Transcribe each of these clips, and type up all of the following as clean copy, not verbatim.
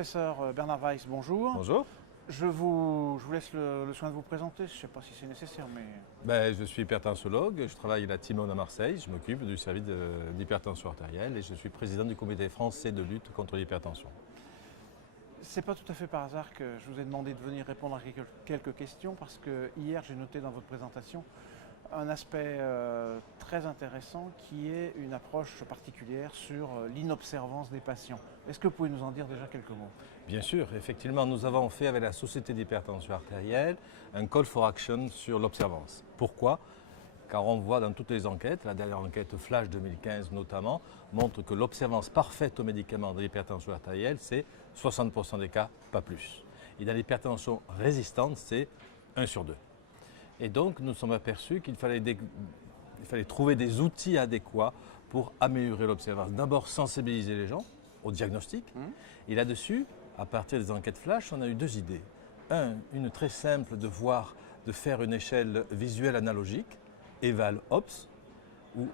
Professeur Bernard Weiss, bonjour. Bonjour. Je vous laisse le soin de vous présenter, je ne sais pas si c'est nécessaire, mais... Je suis hypertensologue, je travaille à la Timone à Marseille, je m'occupe du service d'hypertension artérielle et je suis président du comité français de lutte contre l'hypertension. C'est pas tout à fait par hasard que je vous ai demandé de venir répondre à quelques questions parce que hier j'ai noté dans votre présentation un aspect très intéressant qui est une approche particulière sur l'inobservance des patients. Est-ce que vous pouvez nous en dire déjà quelques mots? Bien sûr, effectivement, nous avons fait avec la Société d'hypertension artérielle un call for action sur l'observance. Pourquoi? Car on voit dans toutes les enquêtes, la dernière enquête Flash 2015 notamment, montre que l'observance parfaite aux médicaments de l'hypertension artérielle, c'est 60% des cas, pas plus. Et dans l'hypertension résistante, c'est 1 sur 2. Et donc, nous sommes aperçus qu'il fallait trouver des outils adéquats pour améliorer l'observance. D'abord, sensibiliser les gens au diagnostic. Et là-dessus, à partir des enquêtes flash, on a eu 2 idées. Une très simple de faire une échelle visuelle analogique, EVAL-OPS,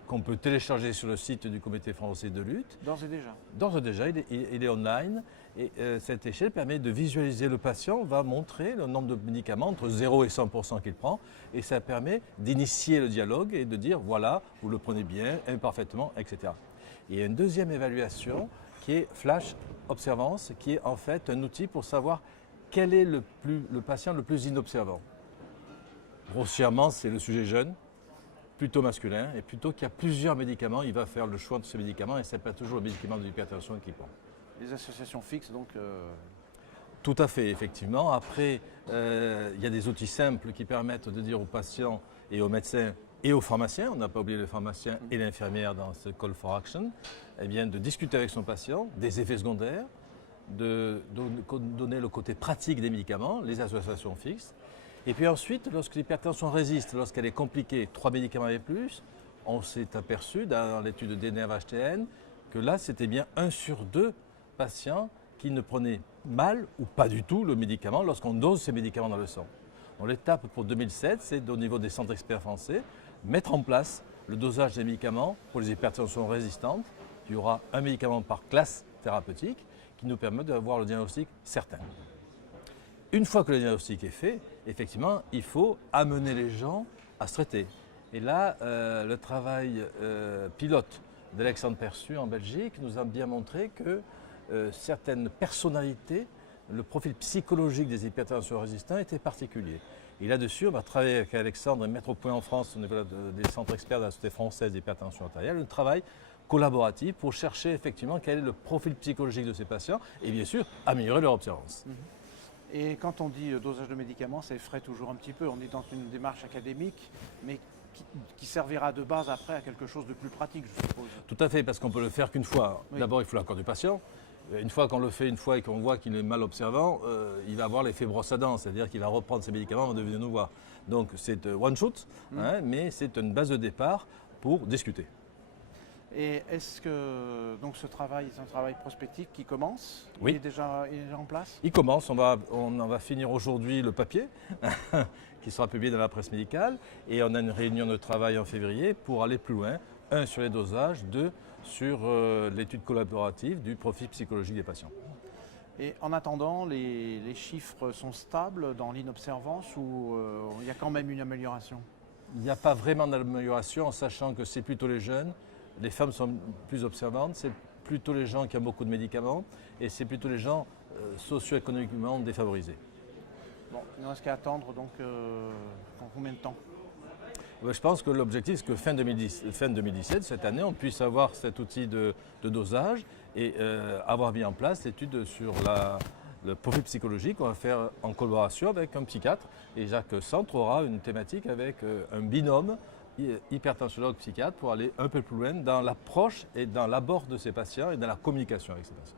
qu'on peut télécharger sur le site du comité français de lutte. D'ores et déjà? D'ores et déjà, il est online. Et cette échelle permet de visualiser le patient, va montrer le nombre de médicaments entre 0 et 100% qu'il prend. Et ça permet d'initier le dialogue et de dire, voilà, vous le prenez bien, imparfaitement, etc. Il y a une deuxième évaluation qui est Flash Observance, qui est en fait un outil pour savoir quel est le patient le plus inobservant. Grossièrement, c'est le sujet jeune, plutôt masculin, et plutôt qu'il y a plusieurs médicaments, il va faire le choix de ce médicament et ce n'est pas toujours le médicament de l'hypertension qu'il prend. Les associations fixes, donc... Tout à fait, effectivement. Après, il y a des outils simples qui permettent de dire aux patients et aux médecins et aux pharmaciens, on n'a pas oublié le pharmacien et l'infirmière dans ce call for action, eh bien, de discuter avec son patient des effets secondaires, de donner le côté pratique des médicaments, les associations fixes. Et puis ensuite, lorsque l'hypertension résiste, lorsqu'elle est compliquée, 3 médicaments et plus, on s'est aperçu dans l'étude DNR-HTN que là, c'était bien 1 sur 2 patients qui ne prenaient mal ou pas du tout le médicament lorsqu'on dose ces médicaments dans le sang. Donc, l'étape pour 2007, c'est au niveau des centres experts français, mettre en place le dosage des médicaments pour les hypertensions résistantes. Il y aura un médicament par classe thérapeutique qui nous permet d'avoir le diagnostic certain. Une fois que le diagnostic est fait, effectivement, il faut amener les gens à se traiter. Et là, le travail pilote d'Alexandre Persu en Belgique nous a bien montré que certaines personnalités, le profil psychologique des hypertensions résistants était particulier. Et là-dessus, on va travailler avec Alexandre et mettre au point en France, au niveau des centres experts de la Société française d'hypertension artérielle, un travail collaboratif pour chercher effectivement quel est le profil psychologique de ces patients et bien sûr améliorer leur observance. Et quand on dit dosage de médicaments, ça effraie toujours un petit peu. On est dans une démarche académique, mais qui servira de base après à quelque chose de plus pratique, je suppose. Tout à fait, parce qu'on peut le faire qu'une fois. Oui. D'abord, il faut l'accord du patient. Une fois qu'on le fait une fois et qu'on voit qu'il est mal observant, il va avoir l'effet brosse à dents, c'est-à-dire qu'il va reprendre ses médicaments avant de venir nous voir. Donc c'est one shot, mais c'est une base de départ pour discuter. Et est-ce que donc ce travail, c'est un travail prospectif qui commence? Oui. Il est déjà en place? Il commence, on en va finir aujourd'hui le papier qui sera publié dans la presse médicale et on a une réunion de travail en février pour aller plus loin. 1 sur les dosages, 2 sur l'étude collaborative du profil psychologique des patients. Et en attendant, les chiffres sont stables dans l'inobservance ou il y a quand même une amélioration? Il n'y a pas vraiment d'amélioration en sachant que c'est plutôt les jeunes, les femmes sont plus observantes, c'est plutôt les gens qui ont beaucoup de médicaments et c'est plutôt les gens socio-économiquement défavorisés. Bon, il ne reste qu'à attendre donc en combien de temps? Je pense que l'objectif, c'est que fin 2017, cette année, on puisse avoir cet outil de dosage et avoir mis en place l'étude sur le profil psychologique qu'on va faire en collaboration avec un psychiatre. Et Jacques Centre aura une thématique avec un binôme hypertensiologue-psychiatre pour aller un peu plus loin dans l'approche et dans l'abord de ces patients et dans la communication avec ces patients.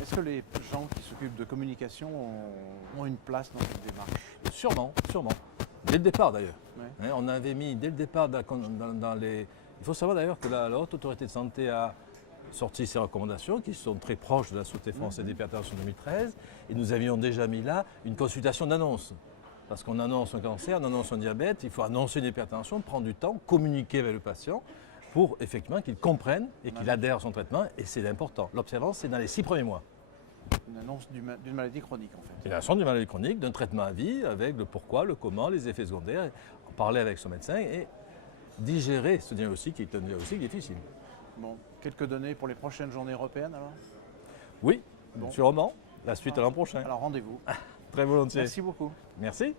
Est-ce que les gens qui s'occupent de communication ont une place dans cette démarche? Sûrement, sûrement. Dès le départ d'ailleurs. Ouais. On avait mis dès le départ dans les... Il faut savoir d'ailleurs que la Haute Autorité de Santé a sorti ses recommandations qui sont très proches de la Société française d'hypertension 2013 et nous avions déjà mis là une consultation d'annonce. Parce qu'on annonce un cancer, on annonce un diabète, il faut annoncer une hypertension, prendre du temps, communiquer avec le patient pour effectivement qu'il comprenne et qu'il adhère à son traitement et c'est important. L'observance, c'est dans les 6 premiers mois. une annonce d'une maladie chronique en fait. Une annonce d'une maladie chronique, d'un traitement à vie, avec le pourquoi, le comment, les effets secondaires, parler avec son médecin et digérer ce diagnostic qui est un diagnostic difficile. Bon, quelques données pour les prochaines journées européennes alors? Oui, Bon. sûrement. La suite à l'an prochain. Alors rendez-vous. Très volontiers. Merci beaucoup. Merci.